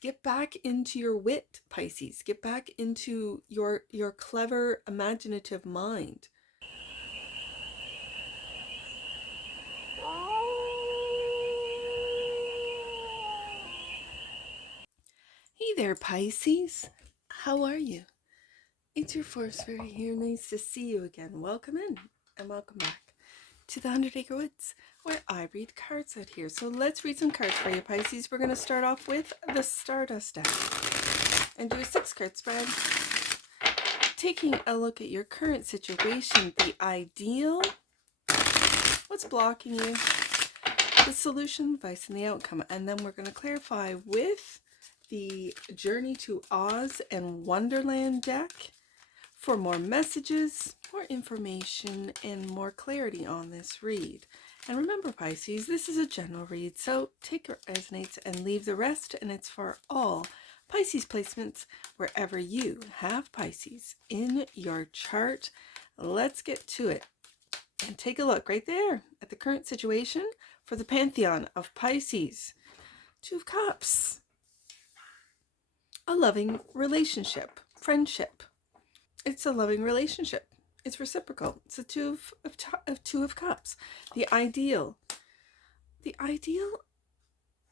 Get back into your wit, Pisces. Get back into your clever, imaginative mind. Hey there, Pisces. How are you? It's your Force Fairy here. Nice to see you again. Welcome in and welcome back to the 100 Acre Woods, where I read cards out here. So let's read some cards for you, Pisces. We're going to start off with the Stardust deck and do a 6-card spread. Taking a look at your current situation, the ideal, what's blocking you, the solution, advice, and the outcome. And then we're going to clarify with the Journey to Oz and Wonderland deck for more messages, more information, and more clarity on this read. And remember, Pisces, this is a general read, so take what resonates and leave the rest, and it's for all Pisces placements wherever you have Pisces in your chart. Let's get to it and take a look right there at the current situation for the pantheon of Pisces. 2 of Cups. A loving relationship, friendship. It's a loving relationship. It's reciprocal. It's a two of Cups. The ideal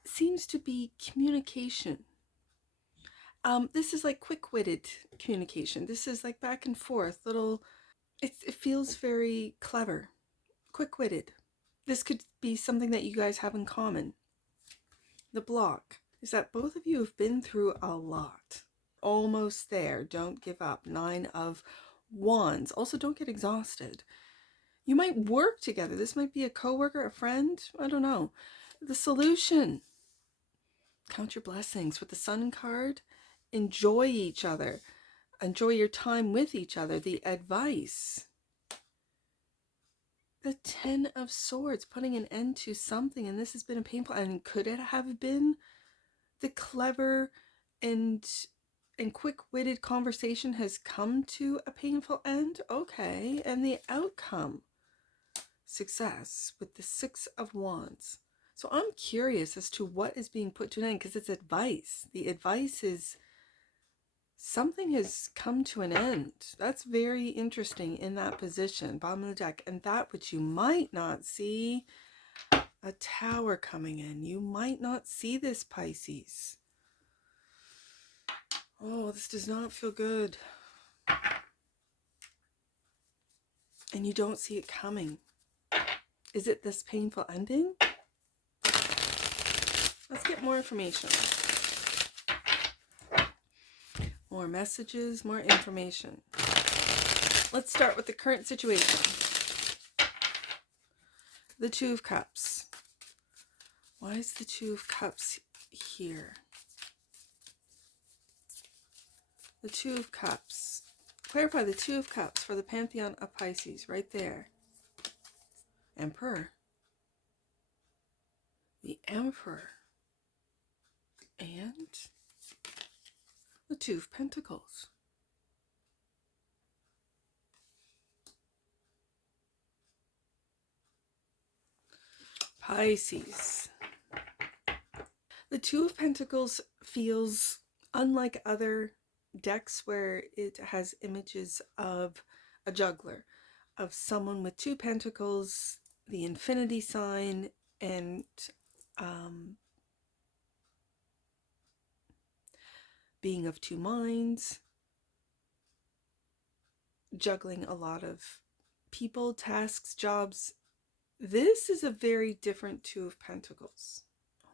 seems to be communication. This is like quick-witted communication. This is like back and forth, little. It feels very clever, quick-witted. This could be something that you guys have in common. The block is that both of you have been through a lot. Almost there. Don't give up. 9 of Wands. Also, don't get exhausted. You might work together. This might be a coworker, a friend. I don't know. The solution. Count your blessings with the Sun card. Enjoy each other. Enjoy your time with each other. The advice. The 10 of Swords. Putting an end to something. And this has been a painful. And could it have been the clever and quick-witted conversation has come to a painful end? Okay. And the outcome. Success with the 6 of Wands. So I'm curious as to what is being put to an end, because it's advice. The advice is something has come to an end. That's very interesting in that position, bottom of the deck. And that which you might not see, a Tower coming in. You might not see this, Pisces. Oh, this does not feel good. And you don't see it coming. Is it this painful ending? Let's get more information. More messages, more information. Let's start with the current situation. The 2 of Cups. Why is the 2 of Cups here? The 2 of Cups. Clarify the 2 of Cups for the pantheon of Pisces right there. Emperor. The Emperor. And the 2 of Pentacles. Pisces. The 2 of Pentacles feels unlike other decks where it has images of a juggler, of someone with 2 pentacles, the infinity sign, and being of 2 minds, juggling a lot of people, tasks, jobs. This is a very different 2 of Pentacles.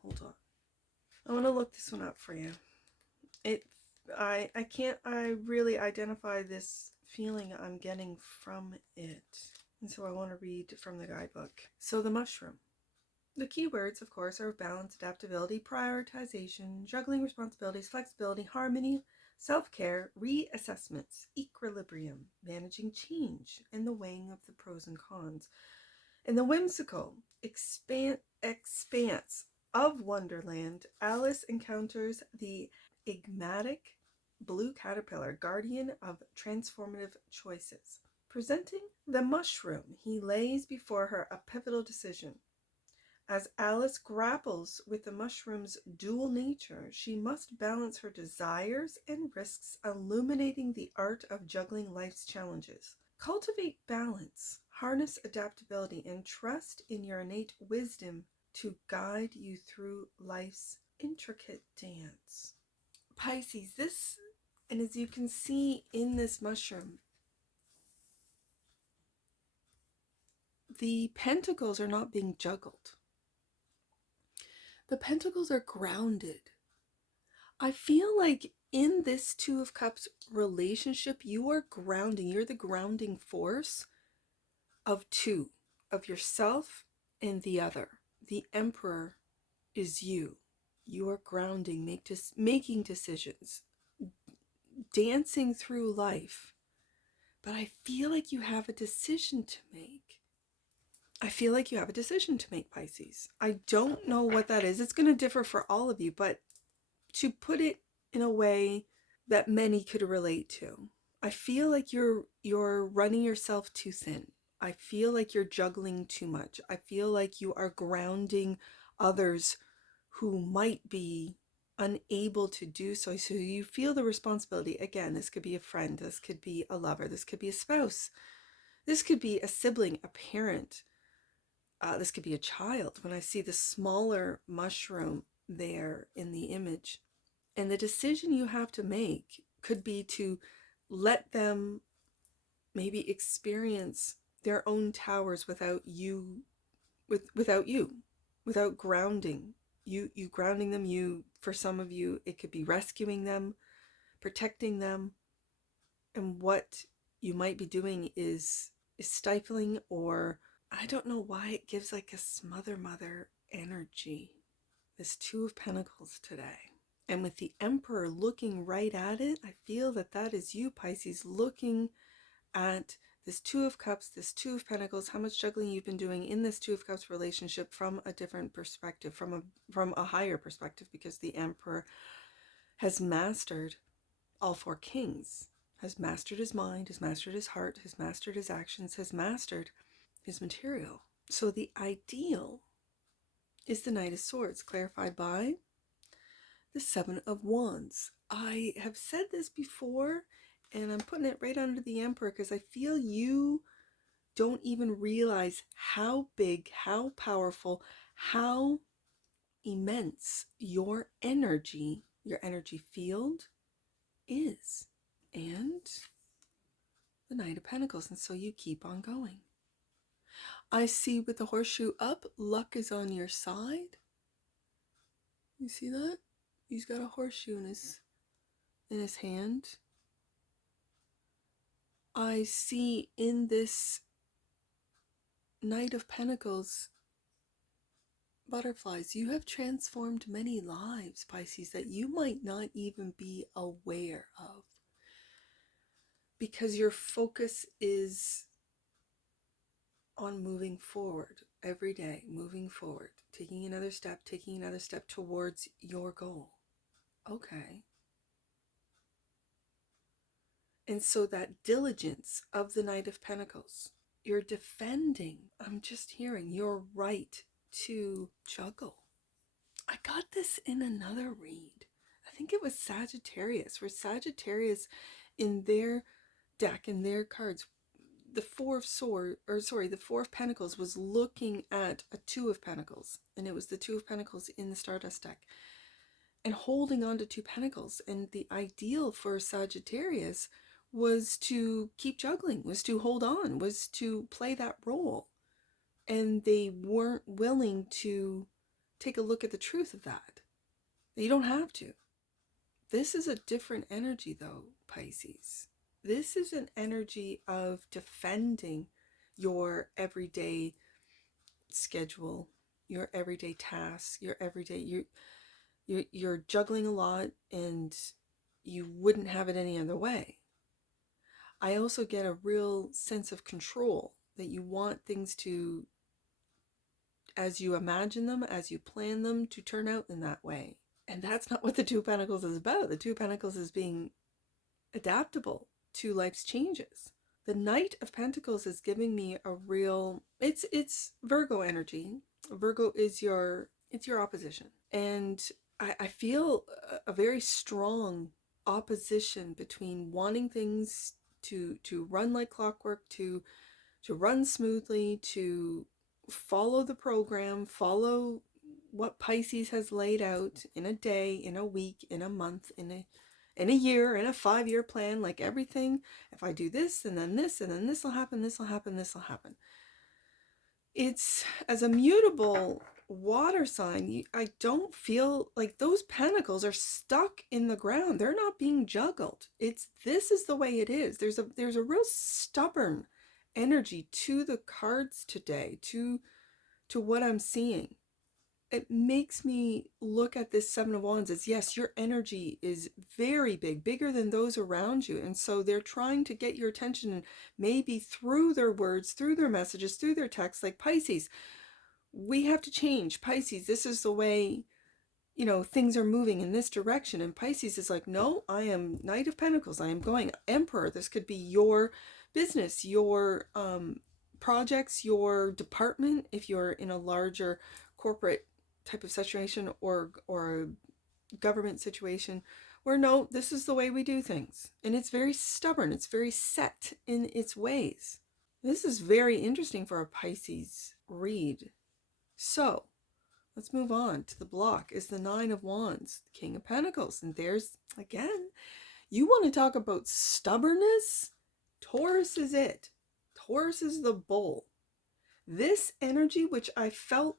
Hold on. I want to look this one up for you. I can't really identify this feeling I'm getting from it. And so I want to read from the guidebook. So the mushroom. The keywords, of course, are balance, adaptability, prioritization, juggling responsibilities, flexibility, harmony, self-care, reassessments, equilibrium, managing change, and the weighing of the pros and cons. In the whimsical expanse of Wonderland, Alice encounters the enigmatic blue caterpillar, guardian of transformative choices. Presenting the mushroom, he lays before her a pivotal decision. As Alice grapples with the mushroom's dual nature, she must balance her desires and risks, illuminating the art of juggling life's challenges. Cultivate balance, harness adaptability, and trust in your innate wisdom to guide you through life's intricate dance. Pisces, this, and as you can see in this mushroom, the pentacles are not being juggled. The pentacles are grounded. I feel like in this Two of Cups relationship, you are grounding. You're the grounding force of two, of yourself and the other. The Emperor is you. You are grounding, making decisions, dancing through life. But I feel like you have a decision to make. I feel like you have a decision to make, Pisces. I don't know what that is. It's going to differ for all of you, but to put it in a way that many could relate to, I feel like you're running yourself too thin. I feel like you're juggling too much. I feel like you are grounding others who might be unable to do so. So you feel the responsibility. Again, this could be a friend, this could be a lover, this could be a spouse, this could be a sibling, a parent, this could be a child. When I see the smaller mushroom there in the image, and the decision you have to make could be to let them maybe experience their own towers without you, without grounding you grounding them. You, for some of you, it could be rescuing them, protecting them, and what you might be doing is stifling, or I don't know why it gives like a smother mother energy, this Two of Pentacles today. And with the Emperor looking right at it, I feel that that is you, Pisces, looking at this Two of Cups, this Two of Pentacles, how much juggling you've been doing in this Two of Cups relationship from a different perspective, from a higher perspective, because the Emperor has mastered all four kings, has mastered his mind, has mastered his heart, has mastered his actions, has mastered his material. So the ideal is the Knight of Swords, clarified by the Seven of Wands. I have said this before, and I'm putting it right under the Emperor because I feel you don't even realize how big, how powerful, how immense your energy field is. And the Knight of Pentacles, and so you keep on going. I see with the horseshoe up, luck is on your side. You see that? He's got a horseshoe in his hand. I see in this Knight of Pentacles butterflies. You have transformed many lives, Pisces, that you might not even be aware of, because your focus is on moving forward every day, moving forward, taking another step towards your goal. Okay. And so that diligence of the Knight of Pentacles, you're defending, I'm just hearing, your right to juggle. I got this in another read. I think it was Sagittarius, where Sagittarius in their deck, in their cards, the Four of Pentacles was looking at a Two of Pentacles, and it was the Two of Pentacles in the Stardust deck, and holding on to Two Pentacles. And the ideal for Sagittarius was to keep juggling, was to hold on, was to play that role. And they weren't willing to take a look at the truth of that. You don't have to. This is a different energy though, Pisces. This is an energy of defending your everyday schedule, your everyday tasks, your everyday, you're juggling a lot and you wouldn't have it any other way. I also get a real sense of control, that you want things to, as you imagine them, as you plan them, to turn out in that way. And that's not what the Two of Pentacles is about. The Two of Pentacles is being adaptable to life's changes. The Knight of Pentacles is giving me a real, it's Virgo energy. Virgo is it's your opposition. And I feel a very strong opposition between wanting things to run like clockwork, to run smoothly, to follow the program, follow what Pisces has laid out in a day, in a week, in a month, in a year, in a 5-year plan, like everything. If I do this and then this and then this will happen, this will happen, this will happen. It's as a mutable water sign, I don't feel like those pentacles are stuck in the ground. They're not being juggled. This is the way it is. There's a real stubborn energy to the cards today, to what I'm seeing. It makes me look at this Seven of Wands as, yes, your energy is very big, bigger than those around you. And so they're trying to get your attention, maybe through their words, through their messages, through their texts, like Pisces. We have to change. Pisces, this is the way, things are moving in this direction. And Pisces is like, no, I am Knight of Pentacles. I am going Emperor. This could be your business, your projects, your department, if you're in a larger corporate type of situation, or a government situation, where no, this is the way we do things. And it's very stubborn. It's very set in its ways. This is very interesting for a Pisces read. So let's move on to the block. Is the Nine of Wands, King of Pentacles. And there's, again, you want to talk about stubbornness? Taurus is it. Taurus is the bull. This energy, which I felt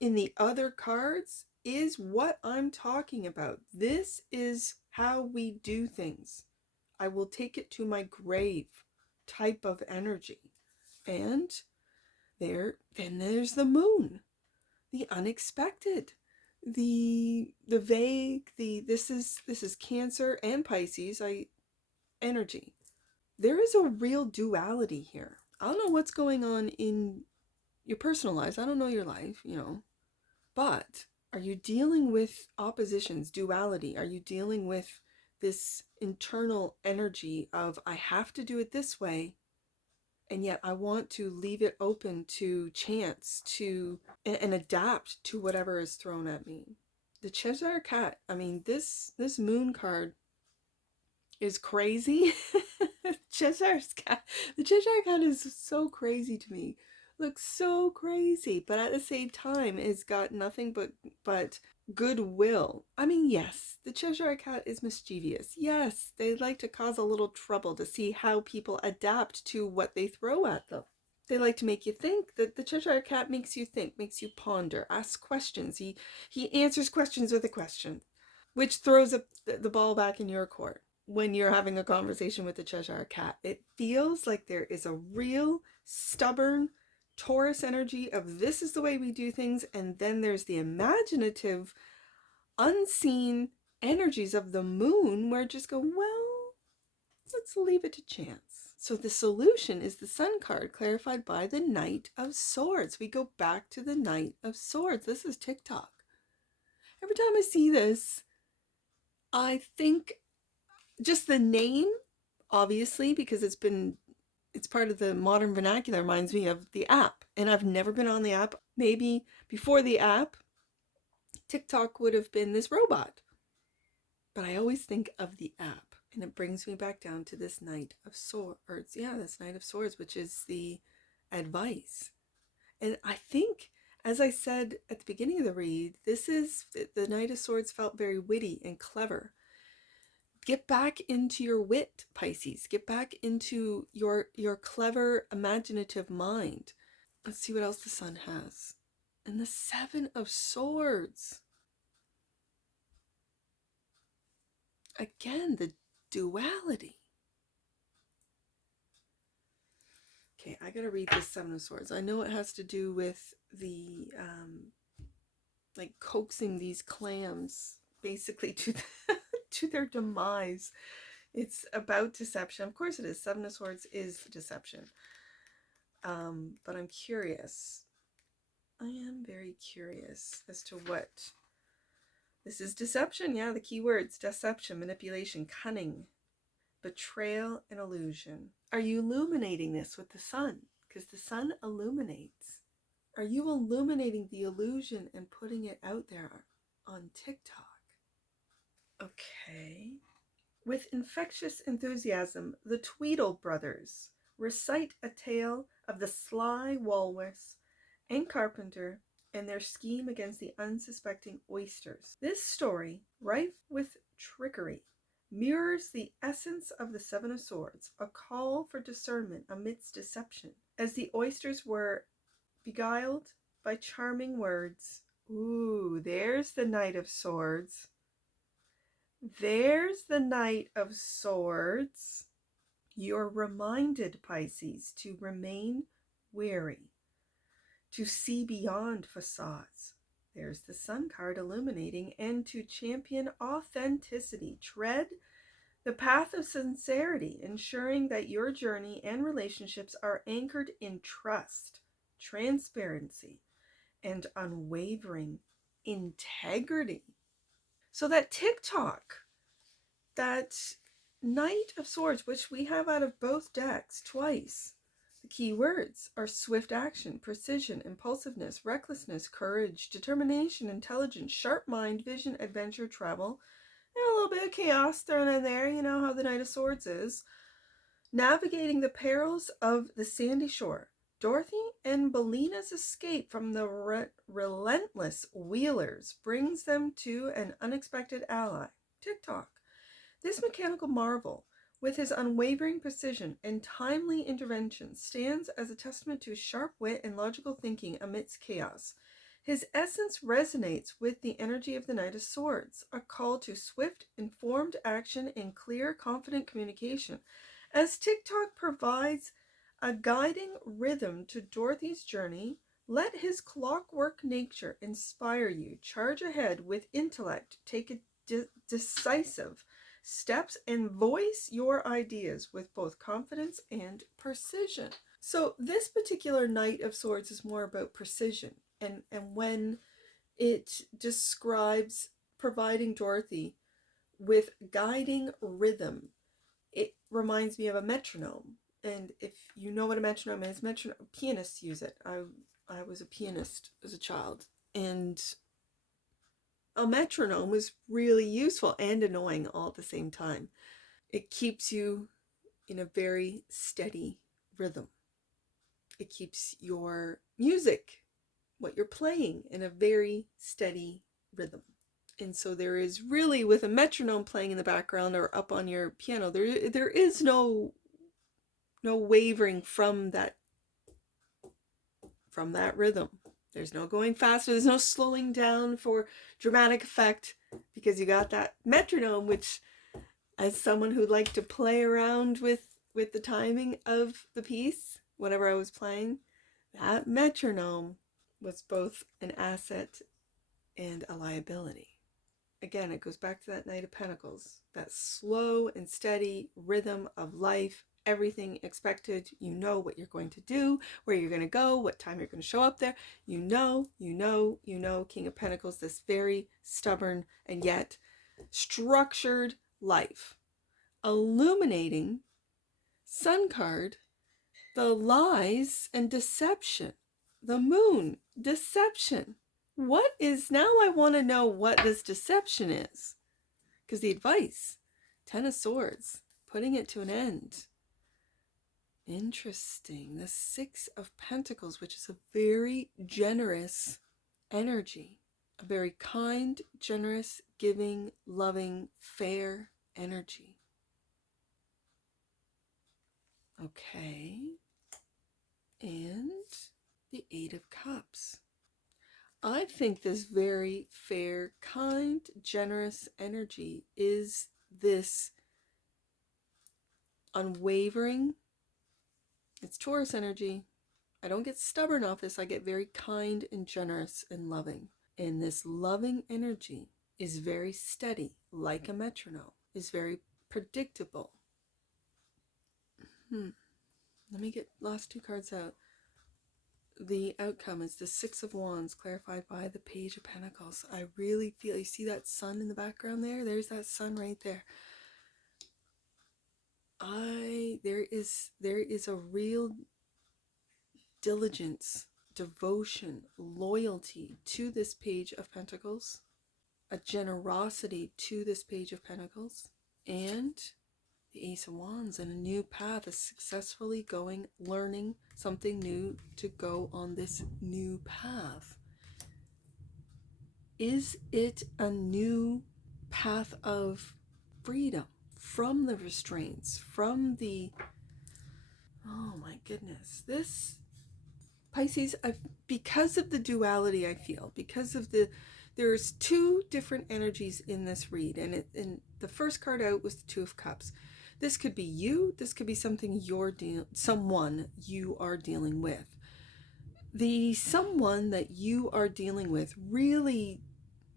in the other cards, is what I'm talking about. This is how we do things. I will take it to my grave type of energy. And then there's the moon, the unexpected, the vague, this is Cancer and Pisces energy. There is a real duality here. I don't know what's going on in your personal lives. I don't know your life, but are you dealing with oppositions, duality? Are you dealing with this internal energy of, I have to do it this way, and yet I want to leave it open to chance, and adapt to whatever is thrown at me? The Cheshire Cat, I mean, this moon card is crazy. Cheshire's cat. The Cheshire Cat is so crazy to me. Looks so crazy, but at the same time, it's got nothing but goodwill. I mean, yes, the Cheshire Cat is mischievous. Yes, they like to cause a little trouble to see how people adapt to what they throw at them. They like to make you think. That the Cheshire Cat makes you think, makes you ponder, ask questions. He answers questions with a question, which throws the ball back in your court when you're having a conversation with the Cheshire Cat. It feels like there is a real stubborn Taurus energy of, this is the way we do things, and then there's the imaginative, unseen energies of the moon, where just go, well, let's leave it to chance. So the solution is the Sun card, clarified by the Knight of Swords. We go back to the Knight of Swords. This is TikTok. Every time I see this, I think just the name, obviously, because it's part of the modern vernacular, reminds me of the app. And I've never been on the app. Maybe before the app, TikTok would have been this robot. But I always think of the app. And it brings me back down to this Knight of Swords. Yeah, this Knight of Swords, which is the advice. And I think, as I said at the beginning of the read, the Knight of Swords felt very witty and clever. Get back into your wit, Pisces. Get back into your clever, imaginative mind. Let's see what else the Sun has. And the Seven of Swords. Again, the duality. Okay, I gotta read this Seven of Swords. I know it has to do with the, like coaxing these clams basically to their demise. It's about deception. Of course it is. Seven of Swords is deception. But I'm curious. I am very curious as to what. This is deception. Yeah, the key words. Deception, manipulation, cunning, betrayal, and illusion. Are you illuminating this with the Sun? Because the Sun illuminates. Are you illuminating the illusion and putting it out there on TikTok? Okay. With infectious enthusiasm, the Tweedle brothers recite a tale of the sly walrus and carpenter and their scheme against the unsuspecting oysters. This story, rife with trickery, mirrors the essence of the Seven of Swords, a call for discernment amidst deception. As the oysters were beguiled by charming words. Ooh, there's the Knight of Swords. There's the Knight of Swords. You're reminded, Pisces, to remain wary, to see beyond facades. There's the Sun card illuminating, and to champion authenticity. Tread the path of sincerity, ensuring that your journey and relationships are anchored in trust, transparency, and unwavering integrity. So that TikTok, that Knight of Swords, which we have out of both decks twice, the key words are swift action, precision, impulsiveness, recklessness, courage, determination, intelligence, sharp mind, vision, adventure, travel, and a little bit of chaos thrown in there. You know how the Knight of Swords is. Navigating the perils of the sandy shore. Dorothy and Belina's escape from the relentless Wheelers brings them to an unexpected ally, TikTok. This mechanical marvel, with his unwavering precision and timely intervention, stands as a testament to his sharp wit and logical thinking amidst chaos. His essence resonates with the energy of the Knight of Swords, a call to swift, informed action and clear, confident communication. As TikTok provides a guiding rhythm to Dorothy's journey, let his clockwork nature inspire you. Charge ahead with intellect, take a decisive steps, and voice your ideas with both confidence and precision. So this particular Knight of Swords is more about precision, and when it describes providing Dorothy with guiding rhythm, it reminds me of a metronome. And if you know what a metronome is, pianists use it. I was a pianist as a child, and a metronome is really useful and annoying all at the same time. It keeps you in a very steady rhythm. It keeps your music, what you're playing, in a very steady rhythm. And so there is really, with a metronome playing in the background or up on your piano, there is no wavering from that rhythm. There's no going faster. There's no slowing down for dramatic effect, because you got that metronome, which, as someone who liked to play around with the timing of the piece whenever I was playing, that metronome was both an asset and a liability. Again, it goes back to that Knight of Pentacles, that slow and steady rhythm of life, everything expected. You know what you're going to do, where you're going to go, what time you're going to show up there. You know. King of Pentacles, this very stubborn and yet structured life. Illuminating Sun card, the lies and deception. The Moon, deception. What is, now I want to know what this deception is. Because the advice, Ten of Swords, putting it to an end. Interesting. The Six of Pentacles, which is a very generous energy. A very kind, generous, giving, loving, fair energy. Okay. And the Eight of Cups. I think this very fair, kind, generous energy is this unwavering. It's Taurus energy. I don't get stubborn off this. I get very kind and generous and loving. And this loving energy is very steady, like a metronome, is very predictable. Let me get last two cards out. The outcome is the Six of Wands, clarified by the Page of Pentacles. I really feel, you see that sun in the background there? There's that sun right there. There is a real diligence devotion, loyalty to this Page of Pentacles, a generosity to this Page of Pentacles, and the Ace of Wands, and a new path is successfully going, learning something new to go on this new path. Is it a new path of freedom from the restraints, from the, oh my goodness, this Pisces, because of the duality I feel, because of there's two different energies in this read, and the first card out was the Two of Cups. This could be you, this could be something someone you are dealing with. The someone that you are dealing with really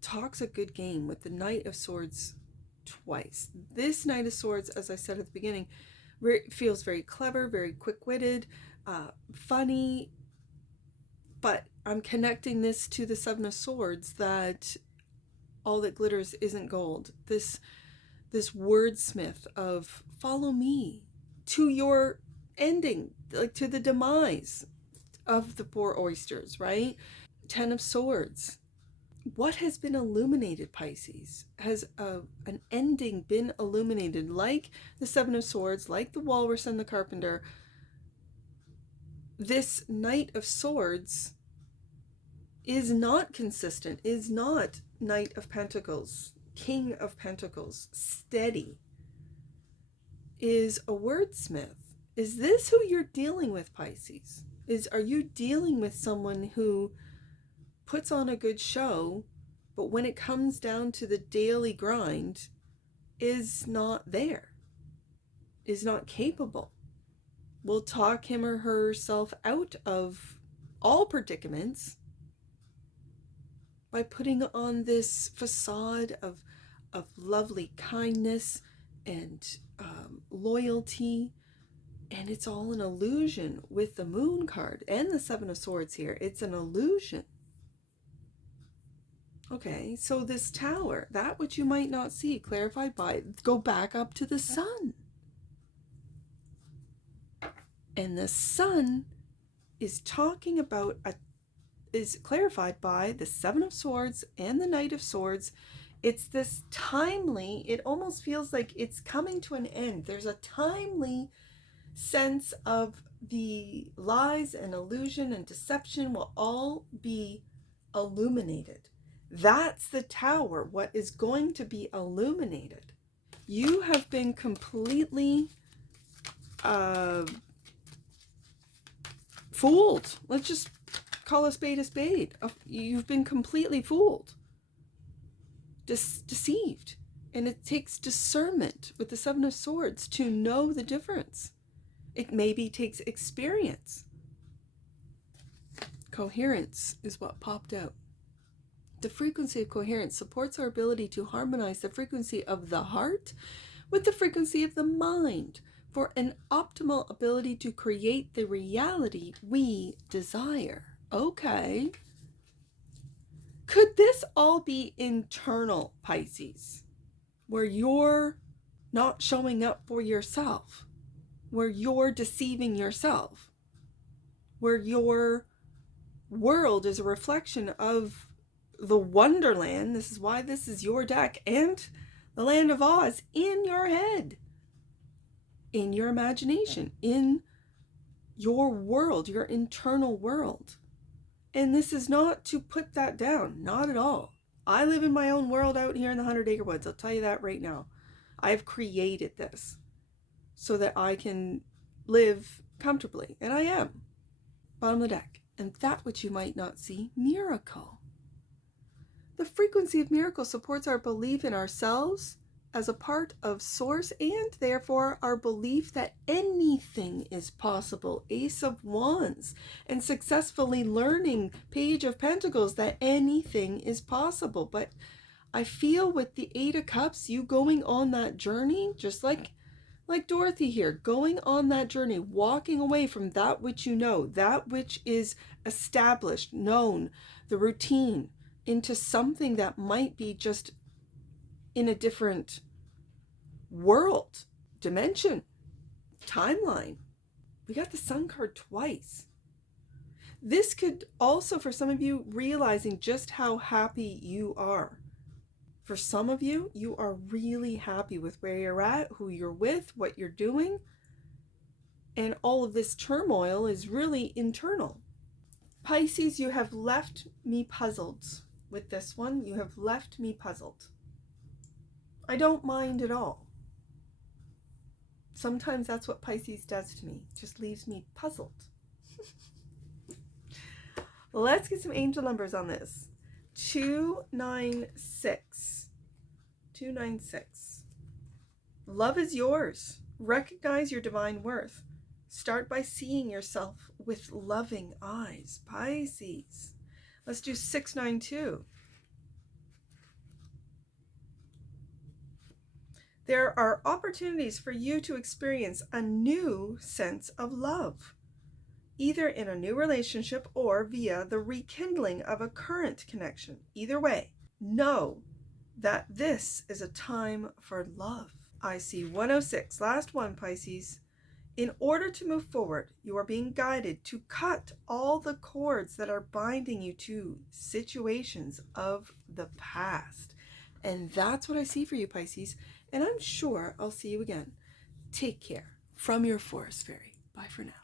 talks a good game with the Knight of Swords twice. This Knight of Swords, as I said at the beginning, feels very clever, very quick-witted, funny, but I'm connecting this to the Seven of Swords, that all that glitters isn't gold. This wordsmith of follow me to your ending, like to the demise of the poor oysters, right? Ten of Swords. What has been illuminated, Pisces? Has an ending been illuminated? Like the Seven of Swords, like the Walrus and the Carpenter, this Knight of Swords is not consistent, is not Knight of Pentacles, King of Pentacles, steady, is a wordsmith. Is this who you're dealing with, Pisces? Are you dealing with someone who puts on a good show, but when it comes down to the daily grind, is not there, is not capable, will talk him or herself out of all predicaments by putting on this facade of lovely kindness and loyalty, and it's all an illusion with the Moon card and the Seven of Swords here. It's an illusion. Okay, so this Tower, that which you might not see, clarified by, go back up to the Sun. And the Sun is talking about is clarified by the Seven of Swords and the Knight of Swords. It's this timely, it almost feels like it's coming to an end. There's a timely sense of the lies and illusion and deception will all be illuminated. That's the Tower, what is going to be illuminated. You have been completely fooled. Let's just call a spade a spade. You've been completely fooled, deceived. And it takes discernment with the Seven of Swords to know the difference. It maybe takes experience. Coherence is what popped out. The frequency of coherence supports our ability to harmonize the frequency of the heart with the frequency of the mind for an optimal ability to create the reality we desire. Okay. Could this all be internal, Pisces, where you're not showing up for yourself, where you're deceiving yourself, where your world is a reflection of the Wonderland? This is why this is your deck, and the Land of Oz in your head, in your imagination, in your world, your internal world. And this is not to put that down, not at all. I live in my own world out here in the 100 Acre Woods. I'll tell you that right now. I have created this so that I can live comfortably, and I am. Bottom of the deck. And that which you might not see, miracle. The frequency of miracle supports our belief in ourselves as a part of Source, and therefore our belief that anything is possible. Ace of Wands. And successfully learning, Page of Pentacles, that anything is possible. But I feel with the Eight of Cups, you going on that journey, just like Dorothy here, going on that journey, walking away from that which you know, that which is established, known, the routine, into something that might be just in a different world, dimension, timeline. We got the Sun card twice. This could also, for some of you, realizing just how happy you are. For some of you, you are really happy with where you're at, who you're with, what you're doing. And all of this turmoil is really internal. Pisces, you have left me puzzled. With this one, you have left me puzzled. I don't mind at all. Sometimes that's what Pisces does to me. Just leaves me puzzled. Let's get some angel numbers on this. 296. 296. Love is yours. Recognize your divine worth. Start by seeing yourself with loving eyes. Pisces. Let's do 692. There are opportunities for you to experience a new sense of love, either in a new relationship or via the rekindling of a current connection. Either way, know that this is a time for love. I see 106, last one, Pisces. In order to move forward, you are being guided to cut all the cords that are binding you to situations of the past. And that's what I see for you, Pisces. And I'm sure I'll see you again. Take care. From your forest fairy. Bye for now.